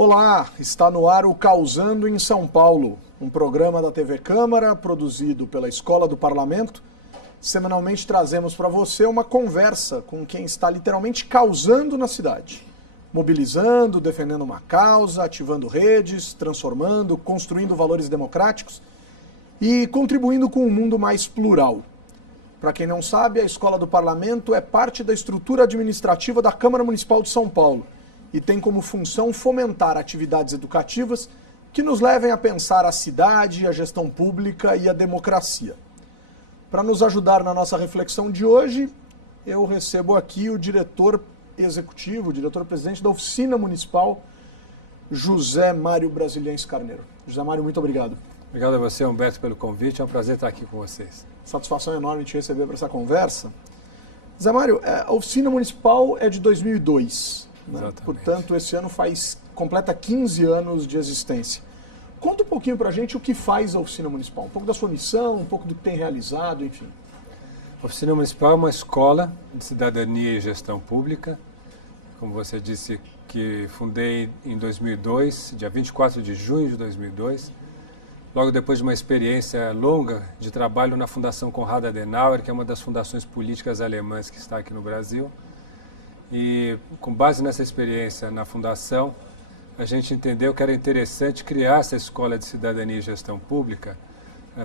Olá, está no ar o Causando em São Paulo, um programa da TV Câmara produzido pela Escola do Parlamento. Semanalmente trazemos para você uma conversa com quem está literalmente causando na cidade, mobilizando, defendendo uma causa, ativando redes, transformando, construindo valores democráticos e contribuindo com um mundo mais plural. Para quem não sabe, a Escola do Parlamento é parte da estrutura administrativa da Câmara Municipal de São Paulo e tem como função fomentar atividades educativas que nos levem a pensar a cidade, a gestão pública e a democracia. Para nos ajudar na nossa reflexão de hoje, eu recebo aqui o diretor executivo, o diretor-presidente da Oficina Municipal, José Mário Brasiliense Carneiro. José Mário, muito obrigado. Obrigado a você, Humberto, pelo convite. É um prazer estar aqui com vocês. Satisfação enorme te receber para essa conversa. Zé Mário, a Oficina Municipal é de 2002. Né? Portanto, esse ano completa 15 anos de existência. Conta um pouquinho para a gente o que faz a Oficina Municipal, um pouco da sua missão, um pouco do que tem realizado, enfim. A Oficina Municipal é uma escola de cidadania e gestão pública. Como você disse, que fundei em 2002, dia 24 de junho de 2002, logo depois de uma experiência longa de trabalho na Fundação Konrad Adenauer, que é uma das fundações políticas alemãs que está aqui no Brasil. E com base nessa experiência na fundação, a gente entendeu que era interessante criar essa escola de cidadania e gestão pública,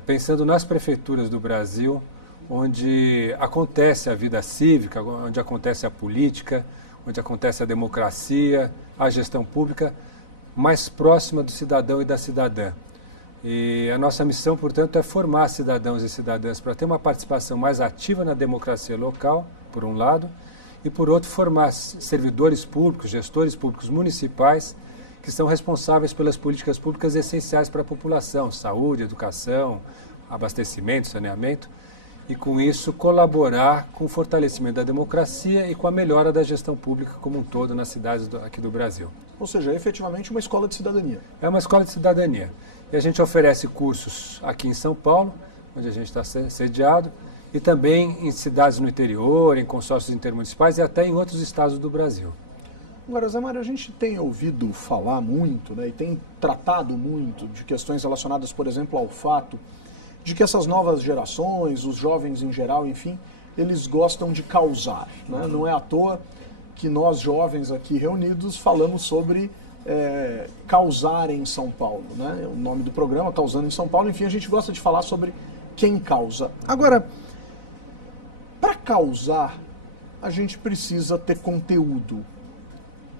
pensando nas prefeituras do Brasil, onde acontece a vida cívica, onde acontece a política, onde acontece a democracia, a gestão pública, mais próxima do cidadão e da cidadã. E a nossa missão, portanto, é formar cidadãos e cidadãs para ter uma participação mais ativa na democracia local, por um lado, e por outro, formar servidores públicos, gestores públicos municipais, que são responsáveis pelas políticas públicas essenciais para a população, saúde, educação, abastecimento, saneamento, e com isso colaborar com o fortalecimento da democracia e com a melhora da gestão pública como um todo nas cidades aqui do Brasil. Ou seja, é efetivamente uma escola de cidadania. É uma escola de cidadania. E a gente oferece cursos aqui em São Paulo, onde a gente está sediado, e também em cidades no interior, em consórcios intermunicipais e até em outros estados do Brasil. Agora, Zé Mário, a gente tem ouvido falar muito, né, e tem tratado muito de questões relacionadas, por exemplo, ao fato de que essas novas gerações, os jovens em geral, enfim, eles gostam de causar. Né? Não é à toa que nós, jovens aqui reunidos, falamos sobre causar em São Paulo. Né? O nome do programa, Causando em São Paulo, enfim, a gente gosta de falar sobre quem causa. Agora, para causar, a gente precisa ter conteúdo.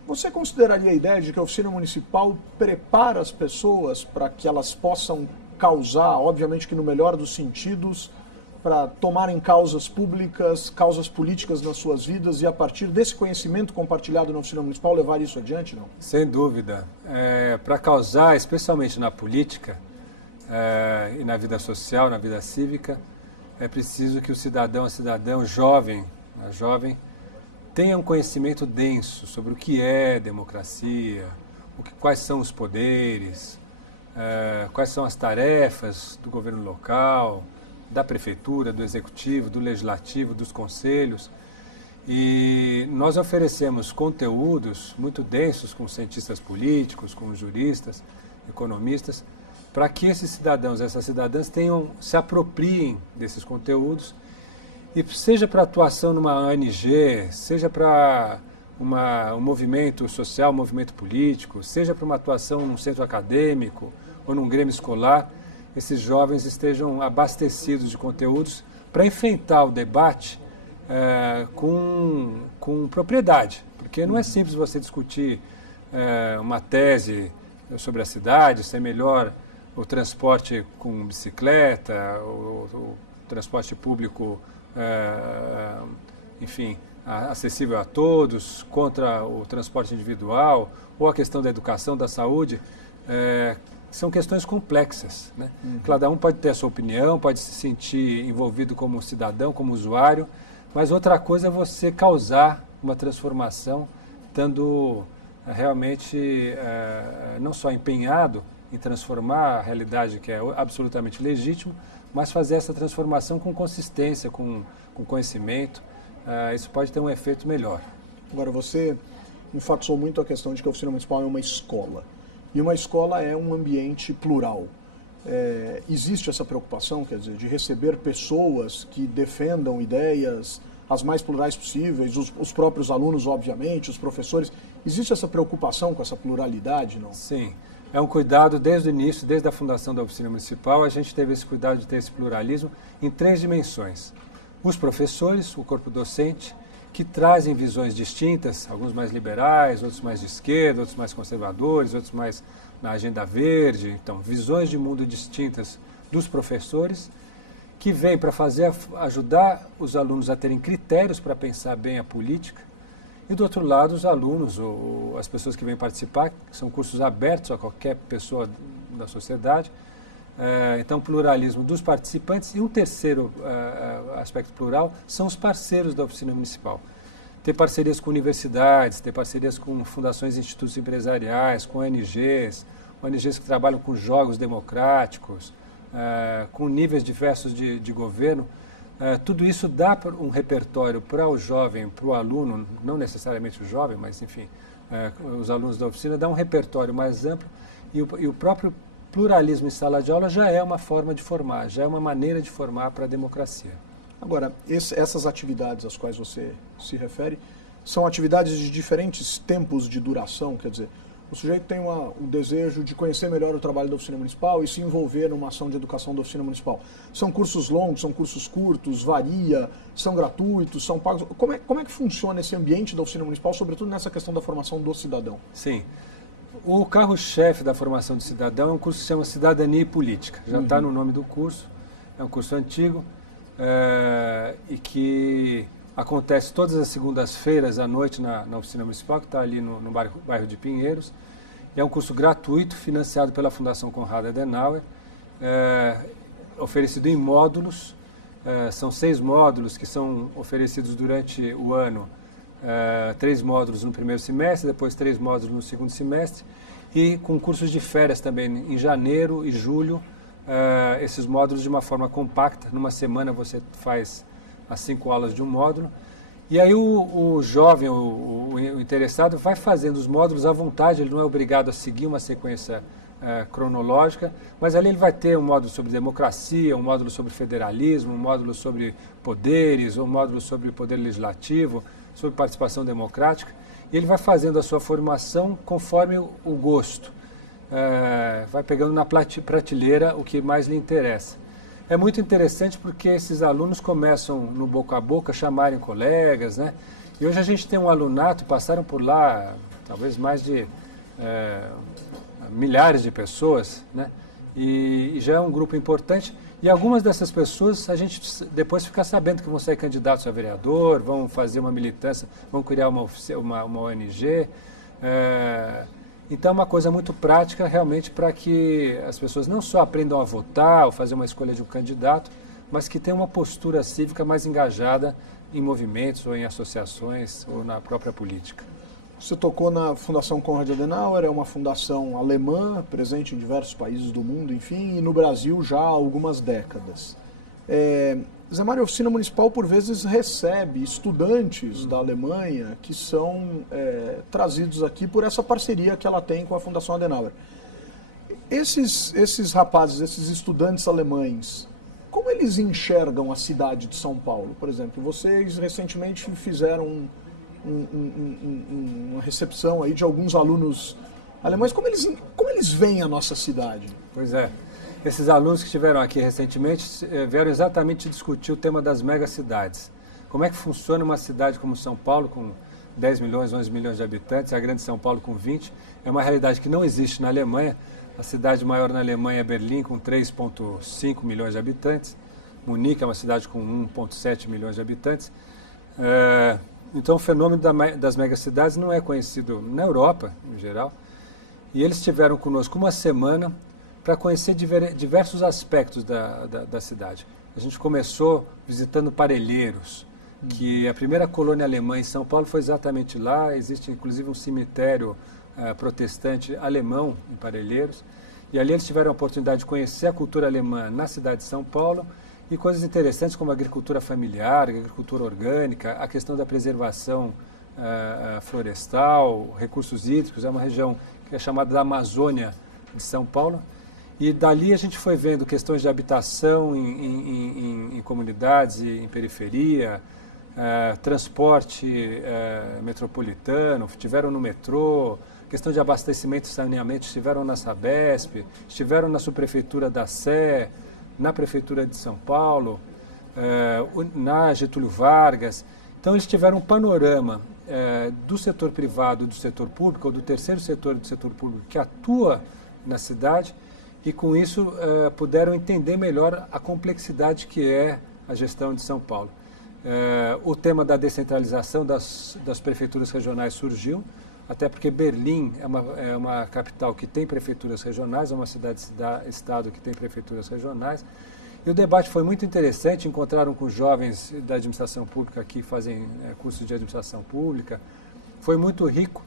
Você consideraria a ideia de que a Oficina Municipal prepara as pessoas para que elas possam causar, obviamente que no melhor dos sentidos, para tomarem causas públicas, causas políticas nas suas vidas e a partir desse conhecimento compartilhado na Oficina Municipal levar isso adiante, não? Sem dúvida. Para causar, especialmente na política e na vida social, na vida cívica, é preciso que o cidadão, a cidadã, o jovem, a jovem, tenha um conhecimento denso sobre o que é democracia, quais são os poderes, quais são as tarefas do governo local, da prefeitura, do executivo, do legislativo, dos conselhos. E nós oferecemos conteúdos muito densos com cientistas políticos, com juristas, economistas, para que esses cidadãos, essas cidadãs se apropriem desses conteúdos, e seja para atuação numa ONG, seja para um movimento social, um movimento político, seja para uma atuação num centro acadêmico ou num grêmio escolar, esses jovens estejam abastecidos de conteúdos para enfrentar o debate com propriedade. Porque não é simples você discutir uma tese sobre a cidade, se é melhor o transporte com bicicleta, o transporte público, enfim, acessível a todos, contra o transporte individual, ou a questão da educação, da saúde, são questões complexas. Né? Cada um pode ter a sua opinião, pode se sentir envolvido como cidadão, como usuário, mas outra coisa é você causar uma transformação, estando realmente não só empenhado em transformar a realidade que é absolutamente legítimo, mas fazer essa transformação com consistência, com conhecimento. Isso pode ter um efeito melhor. Agora, você enfatizou muito a questão de que a oficina municipal é uma escola. E uma escola é um ambiente plural. Existe essa preocupação, quer dizer, de receber pessoas que defendam ideias as mais plurais possíveis, os próprios alunos, obviamente, os professores. Existe essa preocupação com essa pluralidade, não? Sim. É um cuidado desde o início, desde a fundação da oficina municipal, a gente teve esse cuidado de ter esse pluralismo em 3 dimensões. Os professores, o corpo docente, que trazem visões distintas, alguns mais liberais, outros mais de esquerda, outros mais conservadores, outros mais na agenda verde. Então, visões de mundo distintas dos professores, que vêm para ajudar os alunos a terem critérios para pensar bem a política. E do outro lado, os alunos, ou as pessoas que vêm participar, que são cursos abertos a qualquer pessoa da sociedade. Então, pluralismo dos participantes. E um terceiro aspecto plural são os parceiros da oficina municipal. Ter parcerias com universidades, ter parcerias com fundações e institutos empresariais, com ONGs que trabalham com jogos democráticos, com níveis diversos de governo. Tudo isso dá um repertório para o jovem, para o aluno, não necessariamente o jovem, mas enfim, os alunos da oficina, dá um repertório mais amplo e o próprio pluralismo em sala de aula já é uma forma de formar, já é uma maneira de formar para a democracia. Agora, essas atividades às quais você se refere são atividades de diferentes tempos de duração, quer dizer, o sujeito tem o desejo de conhecer melhor o trabalho da oficina municipal e se envolver numa ação de educação da oficina municipal. São cursos longos, são cursos curtos, varia, são gratuitos, são pagos. Como é que funciona esse ambiente da oficina municipal, sobretudo nessa questão da formação do cidadão? Sim. O carro-chefe da formação do cidadão é um curso que se chama Cidadania e Política. Já está no nome do curso, é um curso antigo e que acontece todas as segundas-feiras à noite na oficina municipal, que está ali no bairro de Pinheiros. É um curso gratuito, financiado pela Fundação Konrad Adenauer, oferecido em módulos. São 6 módulos que são oferecidos durante o ano. 3 módulos no primeiro semestre, depois 3 módulos no segundo semestre, e com cursos de férias também em janeiro e julho, esses módulos de uma forma compacta. Numa semana você faz as 5 aulas de um módulo, e aí o jovem, o interessado, vai fazendo os módulos à vontade, ele não é obrigado a seguir uma sequência cronológica, mas ali ele vai ter um módulo sobre democracia, um módulo sobre federalismo, um módulo sobre poderes, um módulo sobre poder legislativo, sobre participação democrática, e ele vai fazendo a sua formação conforme o gosto. Vai pegando na prateleira o que mais lhe interessa. É muito interessante porque esses alunos começam no boca a boca a chamarem colegas, né? E hoje a gente tem um alunato, passaram por lá talvez mais de milhares de pessoas, né? E já é um grupo importante. E algumas dessas pessoas a gente depois fica sabendo que vão ser candidatos a vereador, vão fazer uma militância, vão criar uma ONG. Então é uma coisa muito prática realmente para que as pessoas não só aprendam a votar ou fazer uma escolha de um candidato, mas que tenham uma postura cívica mais engajada em movimentos ou em associações ou na própria política. Você tocou na Fundação Konrad Adenauer, é uma fundação alemã, presente em diversos países do mundo, enfim, e no Brasil já há algumas décadas. Zé Mário, a oficina municipal, por vezes, recebe estudantes da Alemanha que são trazidos aqui por essa parceria que ela tem com a Fundação Adenauer. Esses rapazes, esses estudantes alemães, como eles enxergam a cidade de São Paulo? Por exemplo, vocês recentemente fizeram uma recepção aí de alguns alunos alemães. Como eles veem a nossa cidade? Pois é. Esses alunos que estiveram aqui recentemente vieram exatamente discutir o tema das megacidades. Como é que funciona uma cidade como São Paulo, com 10 milhões, 11 milhões de habitantes, a grande São Paulo com 20. É uma realidade que não existe na Alemanha. A cidade maior na Alemanha é Berlim, com 3,5 milhões de habitantes. Munique é uma cidade com 1,7 milhões de habitantes. Então o fenômeno das megacidades não é conhecido na Europa, em geral. E eles estiveram conosco uma semana para conhecer diversos aspectos da cidade. A gente começou visitando Parelheiros, que a primeira colônia alemã em São Paulo foi exatamente lá. Existe inclusive um cemitério protestante alemão em Parelheiros. E ali eles tiveram a oportunidade de conhecer a cultura alemã na cidade de São Paulo e coisas interessantes como a agricultura familiar, a agricultura orgânica, a questão da preservação florestal, recursos hídricos, é uma região que é chamada da Amazônia de São Paulo. E dali a gente foi vendo questões de habitação em comunidades e em periferia, transporte metropolitano, estiveram no metrô, questão de abastecimento e saneamento, estiveram na Sabesp, estiveram na subprefeitura da Sé, na prefeitura de São Paulo, na Getúlio Vargas. Então eles tiveram um panorama do setor privado, do setor público, ou do terceiro setor do setor público que atua na cidade, e com isso puderam entender melhor a complexidade que é a gestão de São Paulo. O tema da descentralização das prefeituras regionais surgiu, até porque Berlim é uma capital que tem prefeituras regionais, é uma cidade-estado que tem prefeituras regionais. E o debate foi muito interessante, encontraram com jovens da administração pública que fazem cursos de administração pública. Foi muito rico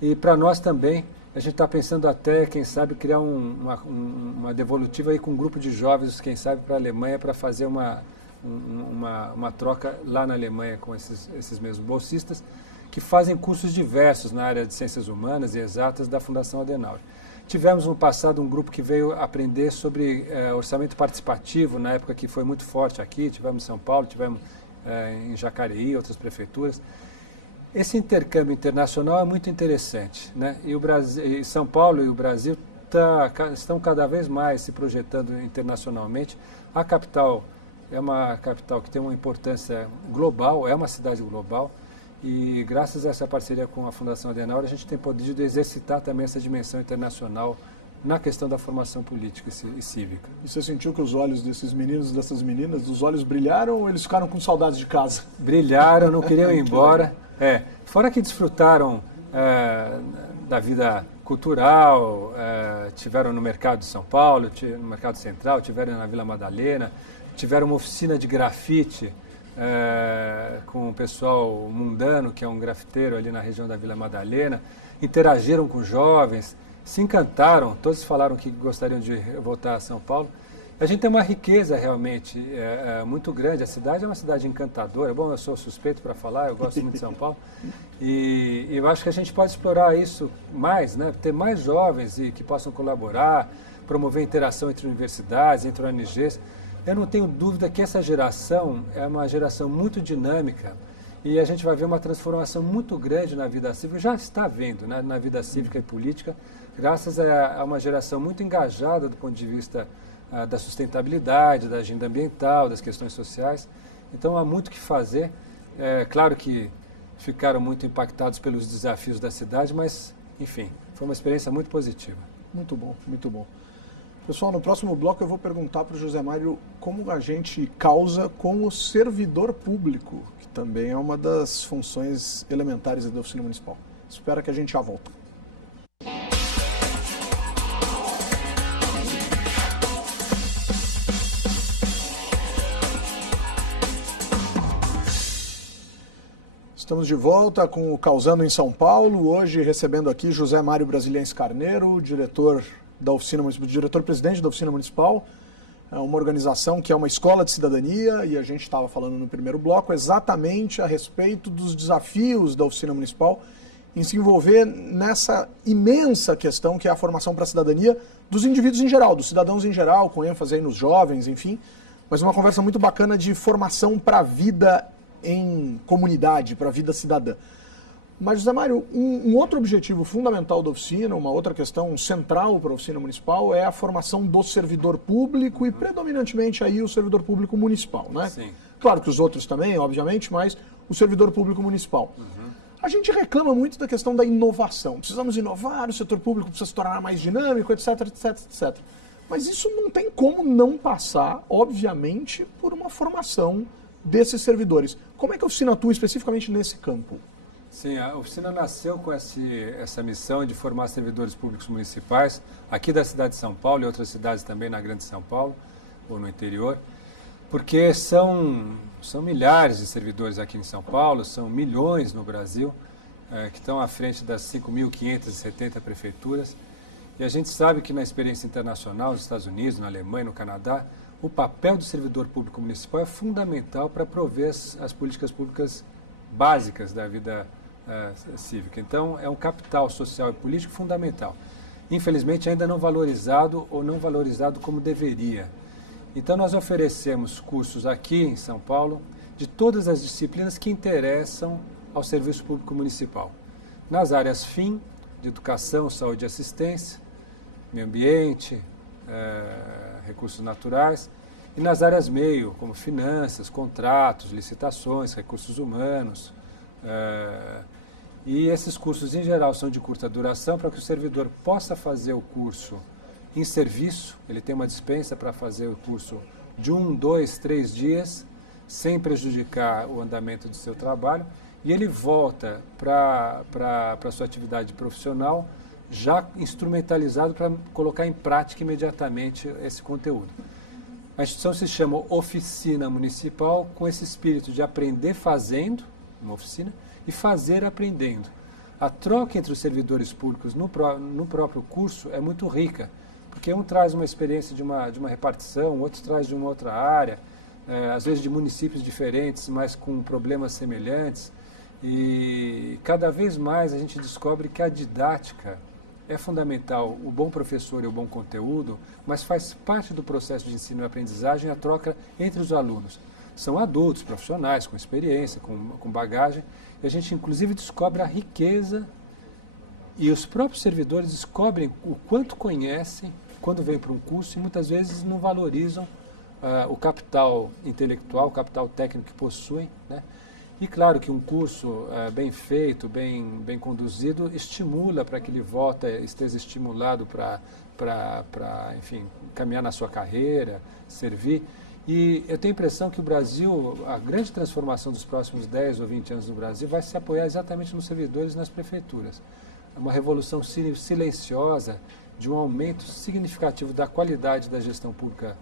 e para nós também, a gente está pensando até, quem sabe, criar uma devolutiva aí com um grupo de jovens, quem sabe, para a Alemanha, para fazer uma troca lá na Alemanha com esses mesmos bolsistas, que fazem cursos diversos na área de ciências humanas e exatas da Fundação Adenauer. Tivemos no passado um grupo que veio aprender sobre orçamento participativo, na época que foi muito forte aqui, tivemos em São Paulo, tivemos em Jacareí, outras prefeituras. Esse intercâmbio internacional é muito interessante, né? E o Brasil, São Paulo e o Brasil estão cada vez mais se projetando internacionalmente. A capital é uma capital que tem uma importância global, é uma cidade global, e graças a essa parceria com a Fundação Adenauer, a gente tem podido exercitar também essa dimensão internacional na questão da formação política e cívica. E você sentiu que os olhos desses meninos e dessas meninas, os olhos brilharam ou eles ficaram com saudades de casa? Brilharam, não queriam ir embora. Fora que desfrutaram da vida cultural, tiveram no Mercado de São Paulo, no Mercado Central, tiveram na Vila Madalena, tiveram uma oficina de grafite com o pessoal mundano, que é um grafiteiro ali na região da Vila Madalena, interagiram com jovens, se encantaram, todos falaram que gostariam de voltar a São Paulo. A gente tem uma riqueza realmente muito grande, a cidade é uma cidade encantadora. Bom, eu sou suspeito para falar, eu gosto muito de São Paulo, e eu acho que a gente pode explorar isso mais, né? Ter mais jovens que possam colaborar, promover interação entre universidades, entre ONGs. Eu não tenho dúvida que essa geração é uma geração muito dinâmica e a gente vai ver uma transformação muito grande na vida cívica, já está vendo, né, na vida cívica e política, graças a uma geração muito engajada do ponto de vista da sustentabilidade, da agenda ambiental, das questões sociais. Então há muito o que fazer. Claro que ficaram muito impactados pelos desafios da cidade, mas, enfim, foi uma experiência muito positiva. Muito bom, muito bom. Pessoal, no próximo bloco eu vou perguntar para o José Mário como a gente causa com o servidor público, que também é uma das funções elementares da oficina municipal. Espero que a gente já volta. Estamos de volta com o Causando em São Paulo, hoje recebendo aqui José Mário Brasiliense Carneiro, diretor-presidente da Oficina Municipal, uma organização que é uma escola de cidadania, e a gente estava falando no primeiro bloco exatamente a respeito dos desafios da Oficina Municipal em se envolver nessa imensa questão que é a formação para a cidadania dos indivíduos em geral, dos cidadãos em geral, com ênfase aí nos jovens, enfim, mas uma conversa muito bacana de formação para a vida em comunidade, para a vida cidadã. Mas, José Mário, um outro objetivo fundamental da oficina, uma outra questão central para a oficina municipal é a formação do servidor público e predominantemente aí o servidor público municipal, né? Sim. Claro que os outros também, obviamente, mas o servidor público municipal. A gente reclama muito da questão da inovação. Precisamos inovar, o setor público precisa se tornar mais dinâmico, etc, etc, etc. Mas isso não tem como não passar, obviamente, por uma formação desses servidores. Como é que a oficina atua especificamente nesse campo? Sim, a oficina nasceu com essa missão de formar servidores públicos municipais, aqui da cidade de São Paulo e outras cidades também na Grande São Paulo, ou no interior, porque são milhares de servidores aqui em São Paulo, são milhões no Brasil, que estão à frente das 5.570 prefeituras, e a gente sabe que na experiência internacional, nos Estados Unidos, na Alemanha, no Canadá, o papel do servidor público municipal é fundamental para prover as políticas públicas básicas da vida cívica. Então, é um capital social e político fundamental. Infelizmente, ainda não valorizado ou não valorizado como deveria. Então, nós oferecemos cursos aqui em São Paulo de todas as disciplinas que interessam ao Serviço Público Municipal. Nas áreas FIM, de educação, saúde e assistência, meio ambiente, recursos naturais, e nas áreas meio, como finanças, contratos, licitações, recursos humanos. E esses cursos, em geral, são de curta duração para que o servidor possa fazer o curso em serviço. Ele tem uma dispensa para fazer o curso de 1, 2, 3 dias, sem prejudicar o andamento do seu trabalho, e ele volta para a sua atividade profissional já instrumentalizado para colocar em prática imediatamente esse conteúdo. A instituição se chama Oficina Municipal, com esse espírito de aprender fazendo, uma oficina, e fazer aprendendo. A troca entre os servidores públicos no próprio curso é muito rica, porque um traz uma experiência de uma repartição, outro traz de uma outra área, às vezes de municípios diferentes, mas com problemas semelhantes. E cada vez mais a gente descobre que a didática é fundamental, o bom professor e o bom conteúdo, mas faz parte do processo de ensino e aprendizagem a troca entre os alunos. São adultos, profissionais, com experiência, com bagagem, e a gente inclusive descobre a riqueza, e os próprios servidores descobrem o quanto conhecem quando vêm para um curso e muitas vezes não valorizam o capital intelectual, o capital técnico que possuem, né? E claro que um curso bem feito, bem conduzido, estimula para que ele esteja estimulado para, enfim, caminhar na sua carreira, servir. E eu tenho a impressão que o Brasil, a grande transformação dos próximos 10 ou 20 anos no Brasil vai se apoiar exatamente nos servidores e nas prefeituras. É uma revolução silenciosa de um aumento significativo da qualidade da gestão pública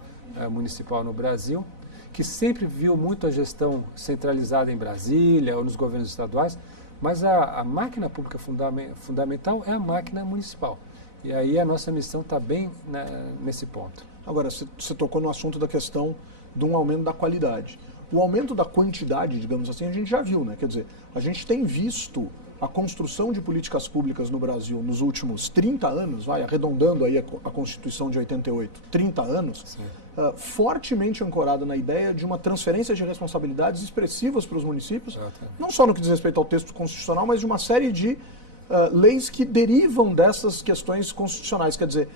municipal no Brasil, que sempre viu muito a gestão centralizada em Brasília ou nos governos estaduais, mas a máquina pública fundamental é a máquina municipal. E aí a nossa missão está bem nesse ponto. Agora, você tocou no assunto da questão de um aumento da qualidade. O aumento da quantidade, digamos assim, a gente já viu, né? Quer dizer, a gente tem visto a construção de políticas públicas no Brasil nos últimos 30 anos, arredondando aí a Constituição de 88, 30 anos, fortemente ancorada na ideia de uma transferência de responsabilidades expressivas para os municípios, não só no que diz respeito ao texto constitucional, mas de uma série de leis que derivam dessas questões constitucionais. Quer dizer,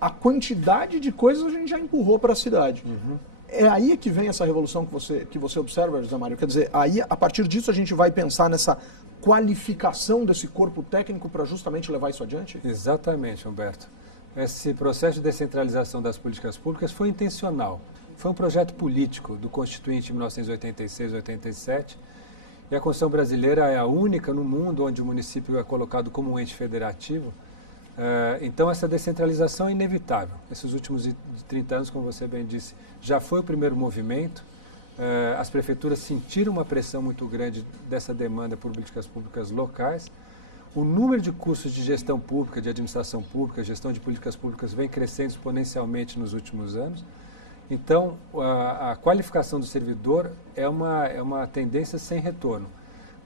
a quantidade de coisas a gente já empurrou para a cidade. Uhum. É aí que vem essa revolução que você observa, José Mário. Quer dizer, aí, a partir disso, a gente vai pensar nessa qualificação desse corpo técnico para justamente levar isso adiante? Exatamente, Humberto. Esse processo de descentralização das políticas públicas foi intencional. Foi um projeto político do Constituinte de 1986-87, e a Constituição brasileira é a única no mundo onde o município é colocado como um ente federativo. Então, essa descentralização é inevitável. Esses últimos 30 anos, como você bem disse, já foi o primeiro movimento. As prefeituras sentiram uma pressão muito grande dessa demanda por políticas públicas locais. O número de cursos de gestão pública, de administração pública, gestão de políticas públicas vem crescendo exponencialmente nos últimos anos. Então, a qualificação do servidor é uma tendência sem retorno.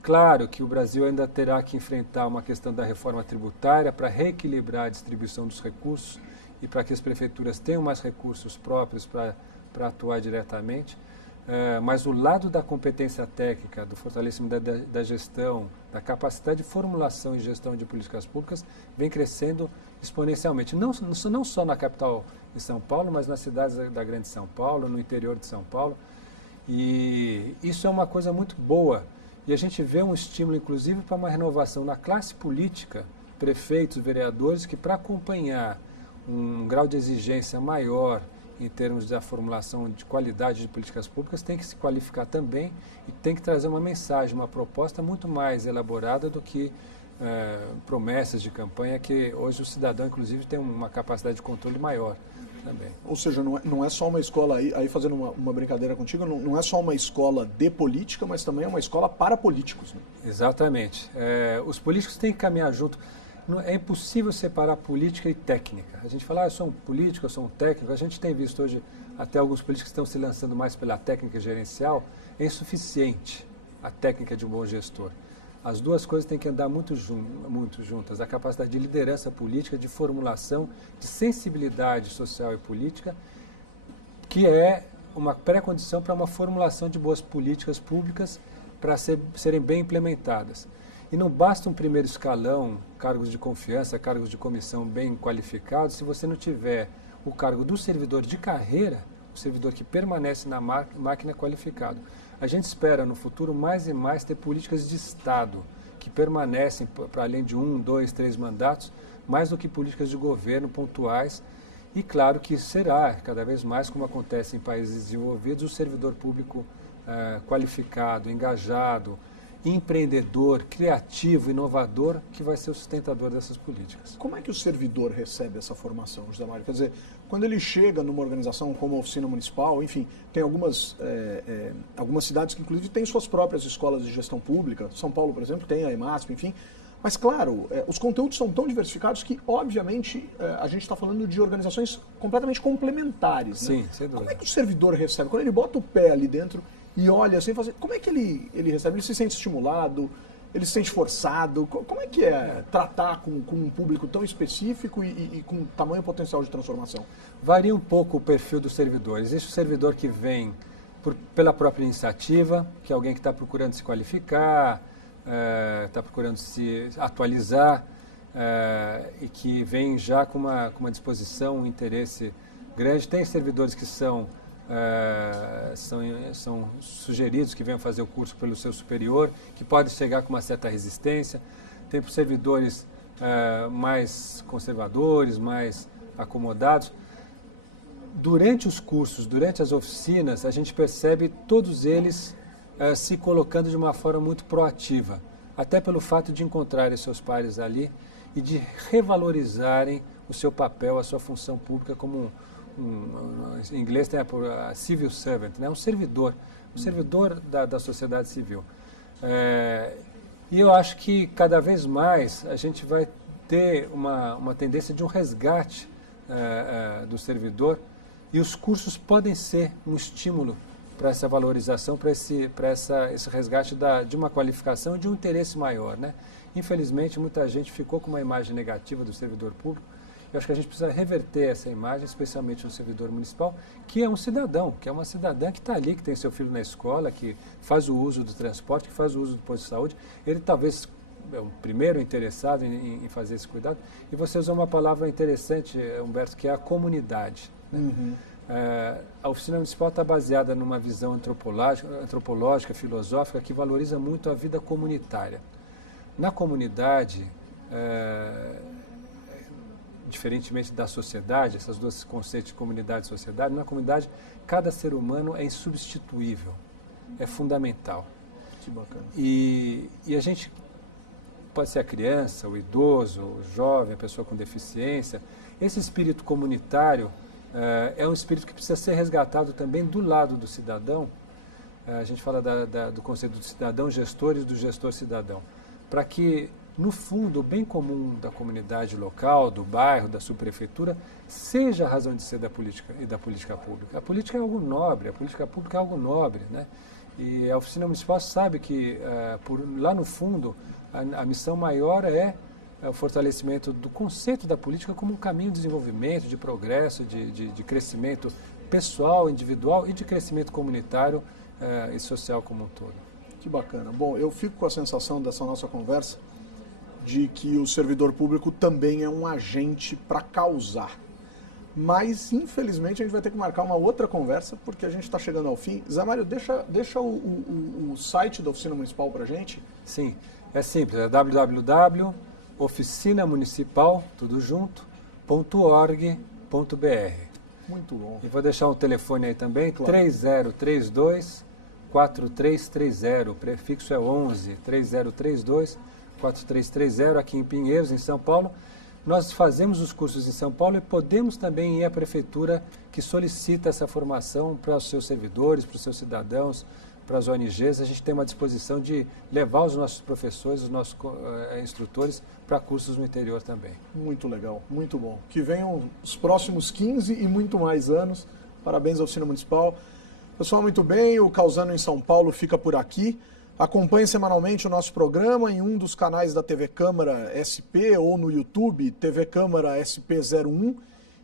Claro que o Brasil ainda terá que enfrentar uma questão da reforma tributária para reequilibrar a distribuição dos recursos e para que as prefeituras tenham mais recursos próprios para atuar diretamente. Mas o lado da competência técnica, do fortalecimento da gestão, da capacidade de formulação e gestão de políticas públicas vem crescendo exponencialmente. Não só na capital de São Paulo, mas nas cidades da Grande São Paulo, no interior de São Paulo. E isso é uma coisa muito boa. E a gente vê um estímulo, inclusive, para uma renovação na classe política, prefeitos, vereadores, que para acompanhar um grau de exigência maior em termos da formulação de qualidade de políticas públicas, tem que se qualificar também e tem que trazer uma mensagem, uma proposta muito mais elaborada do que promessas de campanha, que hoje o cidadão, inclusive, tem uma capacidade de controle maior também. Ou seja, não é só uma escola, aí fazendo uma brincadeira contigo, não é só uma escola de política, mas também é uma escola para políticos. Né? Exatamente. Os políticos têm que caminhar junto. É impossível separar política e técnica. A gente fala, eu sou um político, eu sou um técnico. A gente tem visto hoje até alguns políticos que estão se lançando mais pela técnica gerencial. É insuficiente a técnica de um bom gestor. As duas coisas têm que andar muito juntas. A capacidade de liderança política, de formulação, de sensibilidade social e política, que é uma pré-condição para uma formulação de boas políticas públicas para serem bem implementadas. E não basta um primeiro escalão, cargos de confiança, cargos de comissão bem qualificados, se você não tiver o cargo do servidor de carreira, o servidor que permanece na máquina qualificado. A gente espera no futuro mais e mais ter políticas de Estado que permanecem para além de 1, 2, 3 mandatos, mais do que políticas de governo pontuais. E claro que será cada vez mais, como acontece em países desenvolvidos, o servidor público qualificado, engajado, empreendedor, criativo, inovador, que vai ser o sustentador dessas políticas. Como é que o servidor recebe essa formação, José Mário? Quer dizer, quando ele chega numa organização como a Oficina Municipal, enfim, tem algumas cidades que inclusive têm suas próprias escolas de gestão pública, São Paulo, por exemplo, tem a EMASP, enfim, mas claro, os conteúdos são tão diversificados que, obviamente, a gente está falando de organizações completamente complementares. Sim, né? sem dúvida. Como é que o servidor recebe? Quando ele bota o pé ali dentro e olha assim, como é que ele recebe? Ele se sente estimulado? Ele se sente forçado? Como é que é tratar com um público tão específico e com tamanho potencial de transformação? Varia um pouco o perfil dos servidores. Existe o servidor que vem pela própria iniciativa, que é alguém que está procurando se qualificar, está procurando se atualizar e que vem já com uma disposição, um interesse grande. Tem servidores que são sugeridos que venham fazer o curso pelo seu superior, que pode chegar com uma certa resistência. Tem servidores mais conservadores, mais acomodados. Durante os cursos, durante as oficinas, a gente percebe todos eles se colocando de uma forma muito proativa, até pelo fato de encontrarem seus pares ali e de revalorizarem o seu papel, a sua função pública como em inglês tem a civil servant, né? um servidor da sociedade civil. E eu acho que cada vez mais a gente vai ter uma tendência de um resgate do servidor, e os cursos podem ser um estímulo para essa valorização, para esse resgate de uma qualificação e de um interesse maior, né? Infelizmente, muita gente ficou com uma imagem negativa do servidor público. Eu acho que a gente precisa reverter essa imagem, especialmente no servidor municipal, que é um cidadão, que é uma cidadã que está ali, que tem seu filho na escola, que faz o uso do transporte, que faz o uso do posto de saúde. Ele talvez é o primeiro interessado em fazer esse cuidado. E você usou uma palavra interessante, Humberto, que é a comunidade. Né? Uhum. A oficina municipal está baseada numa visão antropológica, filosófica, que valoriza muito a vida comunitária. Na comunidade, diferentemente da sociedade, esses dois conceitos de comunidade e sociedade, na comunidade, cada ser humano é insubstituível, é fundamental. Que bacana. E a gente pode ser a criança, o idoso, o jovem, a pessoa com deficiência. Esse espírito comunitário é um espírito que precisa ser resgatado também do lado do cidadão. A gente fala do conceito do cidadão gestor e do gestor cidadão, para que, no fundo, o bem comum da comunidade local, do bairro, da subprefeitura, seja a razão de ser da política e da política pública. A política é algo nobre, a política pública é algo nobre, né? E a oficina municipal sabe que, lá no fundo, a missão maior é o fortalecimento do conceito da política como um caminho de desenvolvimento, de progresso, de crescimento pessoal, individual e de crescimento comunitário e social como um todo. Que bacana. Bom, eu fico com a sensação dessa nossa conversa de que o servidor público também é um agente para causar. Mas, infelizmente, a gente vai ter que marcar uma outra conversa, porque a gente está chegando ao fim. Zé Mário, deixa o site da Oficina Municipal para a gente. Sim, é simples, é www.oficinamunicipal, tudo junto, .org.br. Muito bom. E vou deixar um telefone aí também, Claro. 3032-4330, o prefixo é 11, 3032-4330, aqui em Pinheiros, em São Paulo. Nós fazemos os cursos em São Paulo e podemos também ir à prefeitura que solicita essa formação para os seus servidores, para os seus cidadãos, para as ONGs. A gente tem uma disposição de levar os nossos professores, os nossos instrutores para cursos no interior também. Muito legal, muito bom. Que venham os próximos 15 e muito mais anos. Parabéns à Oficina Municipal. Pessoal, muito bem, o Causando em São Paulo fica por aqui. Acompanhe semanalmente o nosso programa em um dos canais da TV Câmara SP ou no YouTube TV Câmara SP01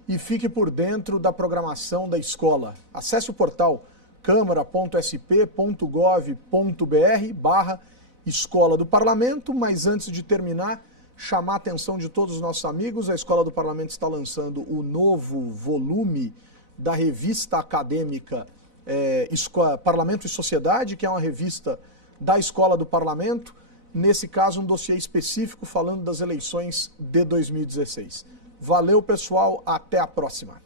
e fique por dentro da programação da escola. Acesse o portal câmara.sp.gov.br/Escola do Parlamento, mas antes de terminar, chamar a atenção de todos os nossos amigos, a Escola do Parlamento está lançando o novo volume da revista acadêmica Parlamento e Sociedade, que é uma revista da Escola do Parlamento, nesse caso um dossiê específico falando das eleições de 2016. Valeu, pessoal, até a próxima.